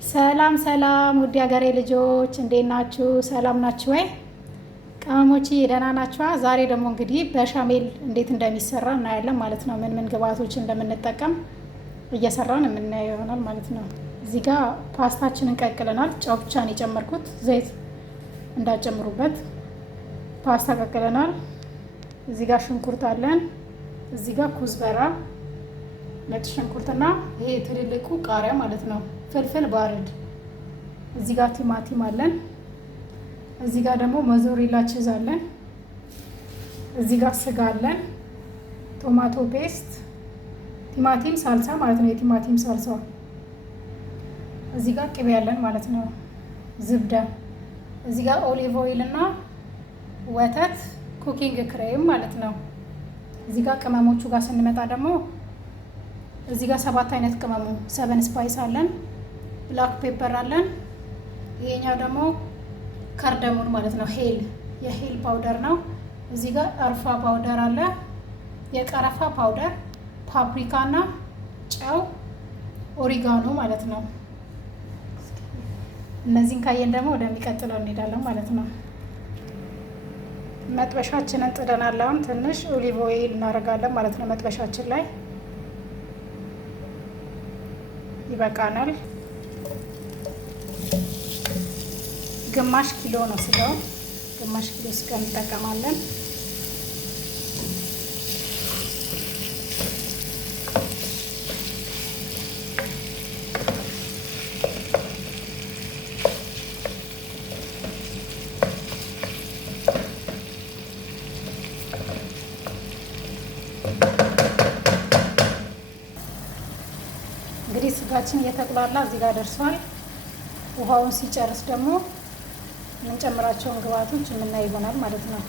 ሰላም ሰላም ውድ ሀገሬ ልጆች እንዴት ናችሁ? ሰላም ናችሁ ወይ? ቅመሞቼ ደህና ናችኋ? ዛሬ ደግሞ እንግዲህ በሻሜል እንዴት እንደሚሰራ እናያለን ማለት ነው። ምን ግብአቶች እንደምንጠቀም እየሰራን የምናየው ይሆናል ማለት ነው። እዚህ ጋር ፓስታችንን ቀቅለናል። ጨው ብቻ ነው የጨመርኩት፣ ዘይት እንዳጨምሩበት። ፓስታ ቀቅለናል። እዚህ ጋር ሽንኩርት አለን። እዚህ ጋር ኩዝበራ፣ ነጭ ሽንኩርትና ይሄ ትልልቁ ቃሪያ ማለት ነው፣ ፍልፍል ባርድ። እዚህ ጋር ቲማቲም አለን። እዚህ ጋር ደግሞ ሞዞሬላ ቺዝ አለን። እዚህ ጋር ስጋ አለን። ቶማቶ ፔስት፣ ቲማቲም ሳልሳ ማለት ነው፣ የቲማቲም ሳልሳ። እዚህ ጋር ቅቤ አለን ማለት ነው፣ ዝብዳ። እዚህ ጋር ኦሊቭ ኦይል እና ወተት፣ ኩኪንግ ክሬም ማለት ነው። እዚህ ጋር ቅመሞቹ ጋር ስንመጣ ደግሞ እዚህ ጋር 7 አይነት ቅመሙ 7 ስፓይስ አለን። ብላክ ፔፐር አለን። ይሄኛው ደግሞ ካርደሞን ማለት ነው፣ ሄል የሄል ፓውደር ነው። እዚህ ጋር አርፋ ፓውደር አለ፣ የቀረፋ ፓውደር፣ ፓፕሪካ እና ጨው፣ ኦሪጋኖ ማለት ነው። እነዚህን ካየን ደግሞ ወደሚቀጥለው እንሄዳለን ማለት ነው። መጥበሻችንን ጥደናል። አሁን ትንሽ ኦሊቭ ኦይል እናደርጋለን ማለት ነው። መጥበሻችን ላይ ይበቃናል። ግማሽ ኪሎ ነው ስጋው፣ ግማሽ ኪሎ ስጋ እንጠቀማለን። እንግዲህ ስጋችን እየተቁላላ እዚህ ጋር ደርሷል። ውሃውን ሲጨርስ ደግሞ የምንጨምራቸውን ግብአቶች የምናይ ይሆናል ማለት ነው።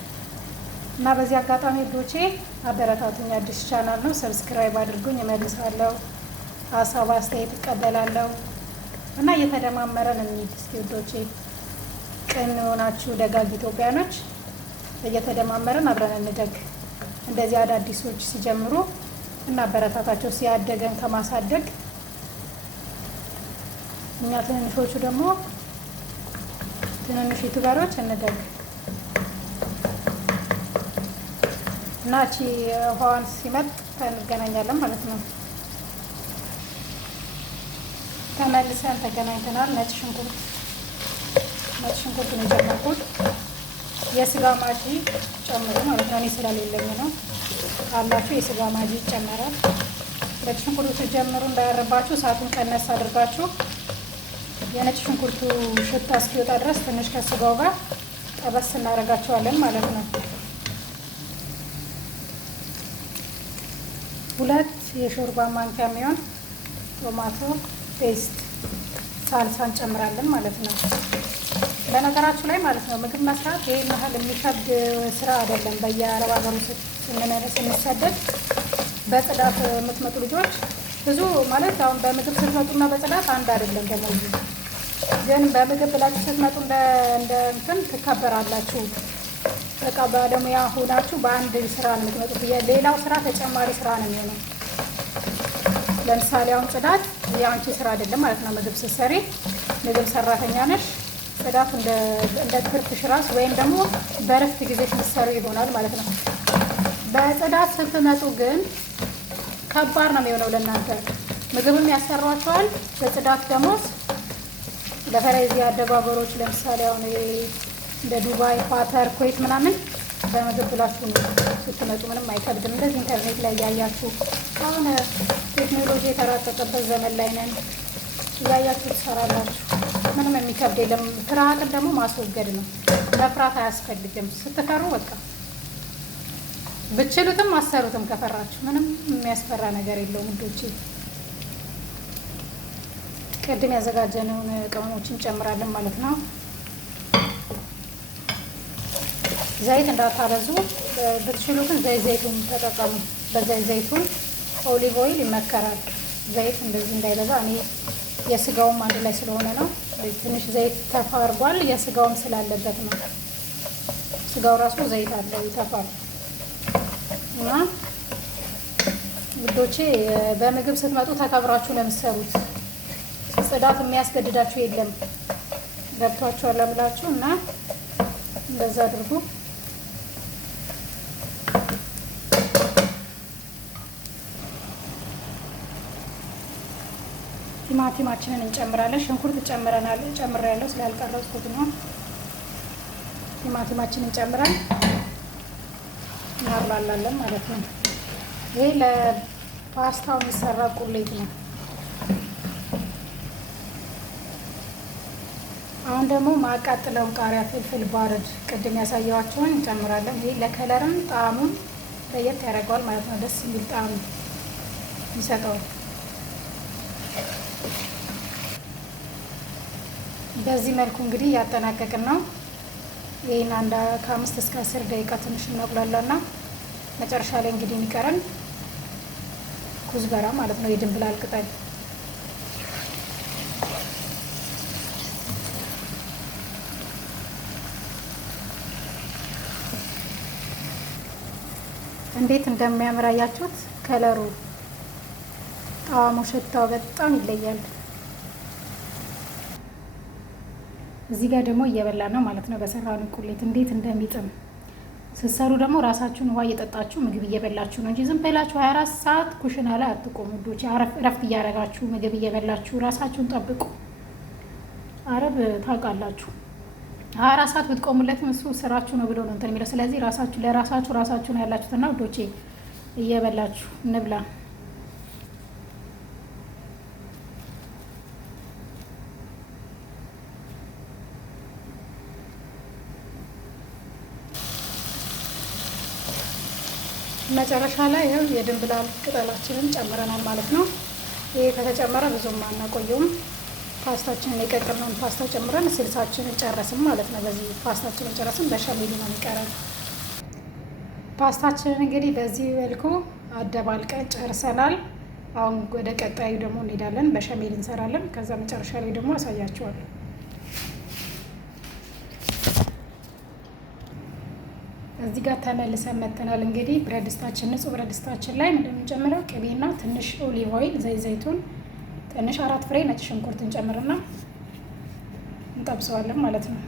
እና በዚህ አጋጣሚ ዶቼ አበረታቱኝ። አዲስ ቻናል ነው፣ ሰብስክራይብ አድርጉኝ። እመልሳለሁ፣ ሀሳብ አስተያየት እቀበላለሁ እና እየተደማመረን እንሂድ። እስኪ ዶቼ ቅን የሆናችሁ ደጋግ ኢትዮጵያኖች እየተደማመረን አብረን እንደግ። እንደዚህ አዳዲሶች ሲጀምሩ እና አበረታታቸው፣ ሲያደገን ከማሳደግ እኛ ትንንሾቹ ደግሞ ትንንሽ ዩቱበሮች እንደግ እና እቺ ውሃዋን ሲመጥ እንገናኛለን ማለት ነው። ተመልሰን ተገናኝተናል። ነጭ ሽንኩርት ነው የጨመርኩት። የስጋ ማጂ ጨምሩ ማለት ነው። እኔ ስለሌለኝ ነው። ካላችሁ የስጋ ማጂ ይጨመራል። ነጭ ሽንኩርቱ ጀምሩ፣ እንዳያረባችሁ እሳቱን ቀነስ አድርጋችሁ የነጭ ሽንኩርቱ ሽታ እስኪወጣ ድረስ ትንሽ ከስጋው ጋር ጠበስ እናደርጋቸዋለን ማለት ነው። 2 የሾርባ ማንኪያ የሚሆን ቶማቶ ፔስት ሳልሳ እንጨምራለን ማለት ነው። በነገራችሁ ላይ ማለት ነው ምግብ መስራት ይሄን ያህል የሚከብድ ስራ አይደለም። በየአረብ ሀገሩ ስንሰደድ በጽዳት የምትመጡ ልጆች ብዙ ማለት አሁን በምግብ ስትመጡና በጽዳት አንድ አይደለም። ደግሞ ግን በምግብ ብላችሁ ስትመጡ እንደ እንትን ትከበራላችሁ። በቃ ባለሙያ ሆናችሁ በአንድ ስራ ነው የምትመጡት። ሌላው ስራ ተጨማሪ ስራ ነው የሚሆነው። ለምሳሌ አሁን ጽዳት የአንቺ ስራ አይደለም ማለት ነው። ምግብ ስትሰሪ ምግብ ሰራተኛ ነሽ። ጽዳት እንደ ትርፍሽ ራስ ወይም ደግሞ በረፍት ጊዜሽ ስትሰሩ ይሆናል ማለት ነው። በጽዳት ስትመጡ ግን ከባድ ነው የሚሆነው ለእናንተ። ምግብም ያሰሯቸዋል በጽዳት ደሞዝ። በተለይ እዚህ ያደጉ ሀገሮች ለምሳሌ አሁን እንደ ዱባይ፣ ኳተር፣ ኩዌት ምናምን በምግብ ብላችሁ ስትመጡ ምንም አይከብድም። እንደዚህ ኢንተርኔት ላይ እያያችሁ አሁን ቴክኖሎጂ የተራቀቀበት ዘመን ላይ ነን። እያያችሁ ትሰራላችሁ። ምንም የሚከብድ የለም። ፍርሃትን ደግሞ ማስወገድ ነው። መፍራት አያስፈልግም። ስትፈሩ በቃ ብችሉትም አሰሩትም። ከፈራችሁ ምንም የሚያስፈራ ነገር የለውም ውዶቼ። ቅድም ያዘጋጀነውን ቅመሞችን እንጨምራለን ማለት ነው። ዘይት እንዳታበዙ፣ ብትችሉ ግን ዘይቱን ተጠቀሙ። ዘይቱን ኦሊቭ ኦይል ይመከራል። ዘይት እንደዚህ እንዳይበዛ። እኔ የስጋውም አንድ ላይ ስለሆነ ነው። ትንሽ ዘይት ተፋ አድርጓል። የስጋውም ስላለበት ነው። ስጋው ራሱ ዘይት አለው ይተፋል። እና ውዶቼ በምግብ ስትመጡ ተከብራችሁ ለምትሰሩት ጽዳት የሚያስገድዳችሁ የለም። ገብቷችኋል ብላችሁ እና እንደዛ አድርጉ። ቲማቲማችንን እንጨምራለን። ሽንኩርት ጨምሬያለሁ ስላልቀረጽኩት ነው። ቲማቲማችንን ጨምረን እናብላላለን ማለት ነው። ይሄ ለፓስታው የሚሰራ ቁሌት ነው። አሁን ደግሞ ማቃጥለውን ቃሪያ፣ ፍልፍል ባርድ ቅድም ያሳየዋቸውን እንጨምራለን። ይሄ ለከለርም ጣዕሙም ለየት ያደርገዋል ማለት ነው። ደስ የሚል ጣዕም ይሰጠዋል። በዚህ መልኩ እንግዲህ ያጠናቀቅን ነው። ይሄን ከ5 እስከ 10 ደቂቃ ትንሽ እናቁላላና መጨረሻ ላይ እንግዲህ የሚቀረን ኩዝበራ ማለት ነው፣ የድንብላል ቅጠል። እንዴት እንደሚያምር አያችሁት? ከለሩ፣ ጣዕሙ፣ ሽታው በጣም ይለያል። እዚህ ጋር ደግሞ እየበላ ነው ማለት ነው። በሰራነው ቁሌት እንዴት እንደሚጥም ስትሰሩ ደግሞ ራሳችሁን ውሃ እየጠጣችሁ ምግብ እየበላችሁ ነው እንጂ ዝም ብላችሁ 24 ሰዓት ኩሽና ላይ አትቆሙ። ዶች እረፍት እያደረጋችሁ ምግብ እየበላችሁ ራሳችሁን ጠብቁ። አረብ ታውቃላችሁ 24 ሰዓት ብትቆሙለትም እሱ ስራችሁ ነው ብሎ ነው እንትን የሚለው። ስለዚህ ራሳችሁ ነው ያላችሁትና ዶቼ እየበላችሁ እንብላ። መጨረሻ ላይ ይኸው የድንብላል ቅጠላችንን ጨምረናል ማለት ነው። ይሄ ከተጨመረ ብዙም አናቆየውም። ፓስታችንን የቀቀልነውን ፓስታ ጨምረን ስልሳችንን ጨረስን ማለት ነው። በዚህ ፓስታችንን ጨረስን። በሸሜሊ ነው የሚቀረን። ፓስታችንን እንግዲህ በዚህ መልኩ አደባልቀን ጨርሰናል። አሁን ወደ ቀጣዩ ደግሞ እንሄዳለን። በሸሜሊ እንሰራለን። ከዛ መጨረሻ ላይ ደግሞ አሳያችኋለሁ። እዚህ ጋር ተመልሰን መጥተናል። እንግዲህ ብረት ድስታችን፣ ንጹህ ብረት ድስታችን ላይ እንደምንጨምረው ቅቤና ትንሽ ኦሊቭ ኦይል፣ ዘይቱን፣ ትንሽ 4 ፍሬ ነጭ ሽንኩርት እንጨምርና እንጠብሰዋለን ማለት ነው።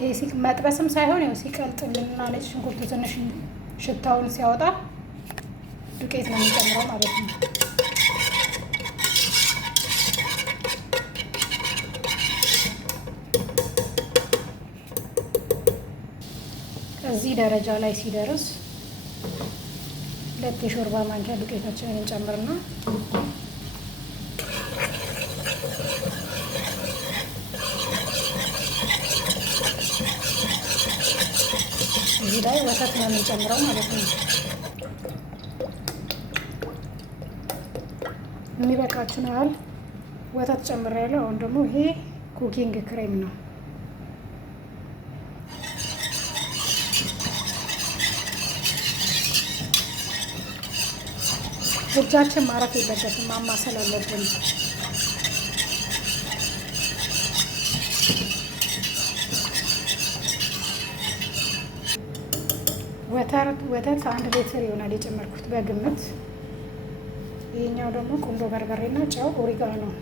ይሄ መጥበስም ሳይሆን ያው ሲቀልጥልንና ነጭ ሽንኩርቱ ትንሽ ሽታውን ሲያወጣ ዱቄት ነው የሚጨምረው ማለት ነው። እዚህ ደረጃ ላይ ሲደርስ 2 የሾርባ ማንኪያ ዱቄታችንን እንጨምርና እዚህ ላይ ወተት ነው የምንጨምረው ማለት ነው። የሚበቃችሁን ያህል ወተት ጨምሬያለሁ። አሁን ደግሞ ይሄ ኩኪንግ ክሬም ነው። እጃችን ማረፍ የለበትም፣ ማማሰል አለብን። ወተት 1 ሊትር ይሆናል የጨመርኩት በግምት። ይሄኛው ደግሞ ቁንዶ በርበሬና ጨው፣ ኦሪጋኖ ነው።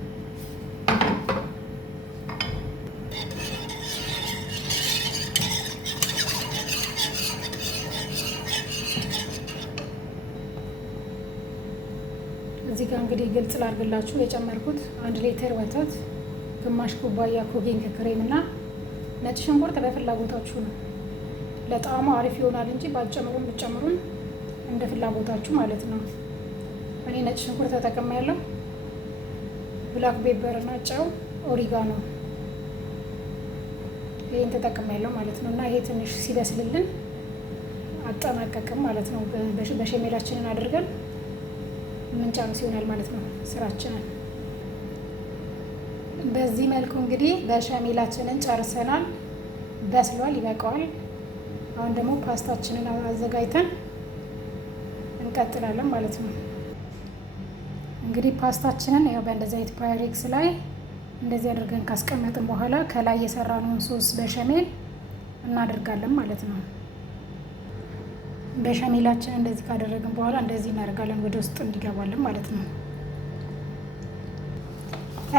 እዚህ ጋር እንግዲህ ግልጽ ላድርግላችሁ የጨመርኩት 1 ሊትር ወተት፣ ግማሽ ኩባያ ኩኪንግ ክሬም እና ነጭ ሽንኩርት በፍላጎታችሁ ነው። ለጣዕሙ አሪፍ ይሆናል እንጂ ባጨምሩን ብጨምሩን እንደ ፍላጎታችሁ ማለት ነው። እኔ ነጭ ሽንኩርት ተጠቅሜያለሁ። ብላክ ፔፐር እና ጨው፣ ኦሪጋኖ ይሄን ተጠቅሜያለሁ ማለት ነው። እና ይሄ ትንሽ ሲበስልልን አጠናቀቅም ማለት ነው። በሸሜላችንን አድርገን ምንጨርስ ይሆናል ማለት ነው ስራችንን። በዚህ መልኩ እንግዲህ በሸሜላችንን ጨርሰናል። በስሏል፣ ይበቃዋል። አሁን ደግሞ ፓስታችንን አዘጋጅተን እንቀጥላለን ማለት ነው። እንግዲህ ፓስታችንን ያው በእንደዚህ አይነት ፓይሬክስ ላይ እንደዚህ አድርገን ካስቀመጥን በኋላ ከላይ የሰራነውን ሶስ በሸሜል እናደርጋለን ማለት ነው። በሻሜላችን እንደዚህ ካደረግን በኋላ እንደዚህ እናደርጋለን፣ ወደ ውስጥ እንዲገባልን ማለት ነው።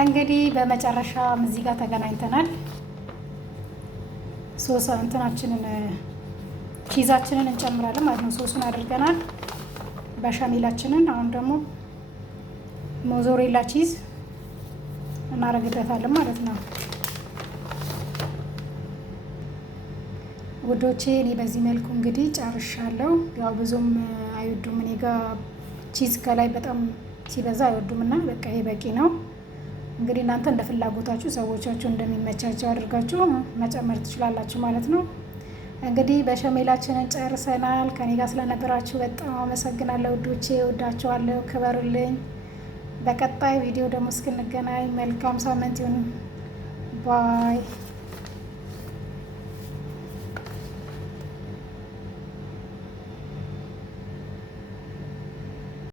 እንግዲህ በመጨረሻም እዚህ ጋር ተገናኝተናል። ሶስ እንትናችንን ቺዛችንን እንጨምራለን ማለት ነው። ሶሱን አድርገናል በሻሜላችንን። አሁን ደግሞ ሞዞሬላ ቺዝ እናደርግበታለን ማለት ነው። ውዶቼ እኔ በዚህ መልኩ እንግዲህ ጨርሻለሁ። ያው ብዙም አይወዱም እኔ ጋር ቺዝ ከላይ በጣም ሲበዛ አይወዱም እና በቃ ይሄ በቂ ነው። እንግዲህ እናንተ እንደ ፍላጎታችሁ ሰዎቻችሁ እንደሚመቻቸው አድርጋችሁ መጨመር ትችላላችሁ ማለት ነው። እንግዲህ በሻሜላችንን ጨርሰናል። ከኔ ጋር ስለነበራችሁ በጣም አመሰግናለሁ ውዶቼ፣ ወዳችኋለሁ፣ ክበሩልኝ። በቀጣይ ቪዲዮ ደግሞ እስክንገናኝ መልካም ሳምንት ይሁን። ባይ